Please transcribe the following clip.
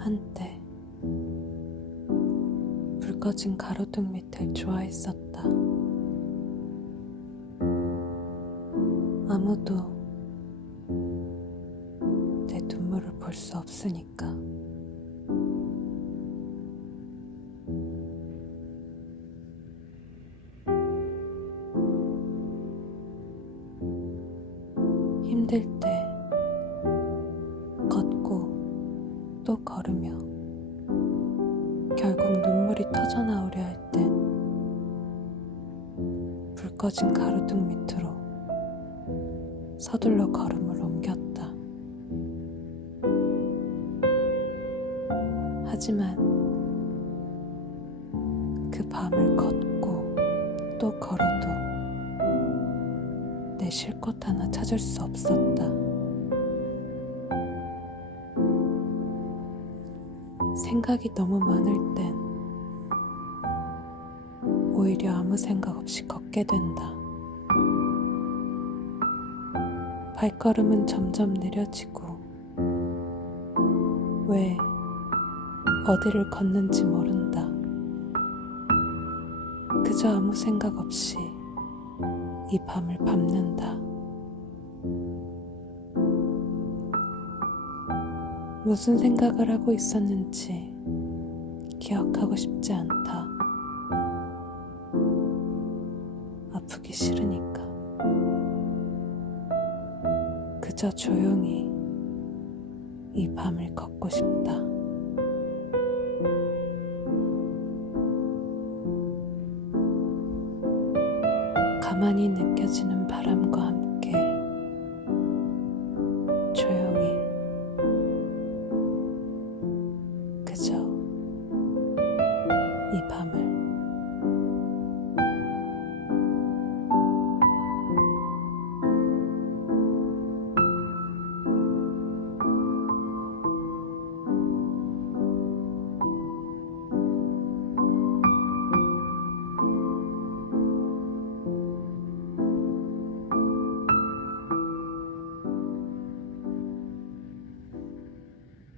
한때 불 꺼진 가로등 밑을 좋아했었다. 아무도 내 눈물을 볼 수 없으니까. 힘들 때 또 걸으며 결국 눈물이 터져 나오려 할땐불 꺼진 가로등 밑으로 서둘러 걸음을 옮겼다. 하지만 그 밤을 걷고 또 걸어도 내쉴곳 하나 찾을 수 없었다. 생각이 너무 많을 땐 오히려 아무 생각 없이 걷게 된다. 발걸음은 점점 느려지고 왜 어디를 걷는지 모른다. 그저 아무 생각 없이 이 밤을 밟는다. 무슨 생각을 하고 있었는지 기억하고 싶지 않다. 아프기 싫으니까. 그저 조용히 이 밤을 걷고 싶다. 가만히 느껴지는 바람과 함께 그저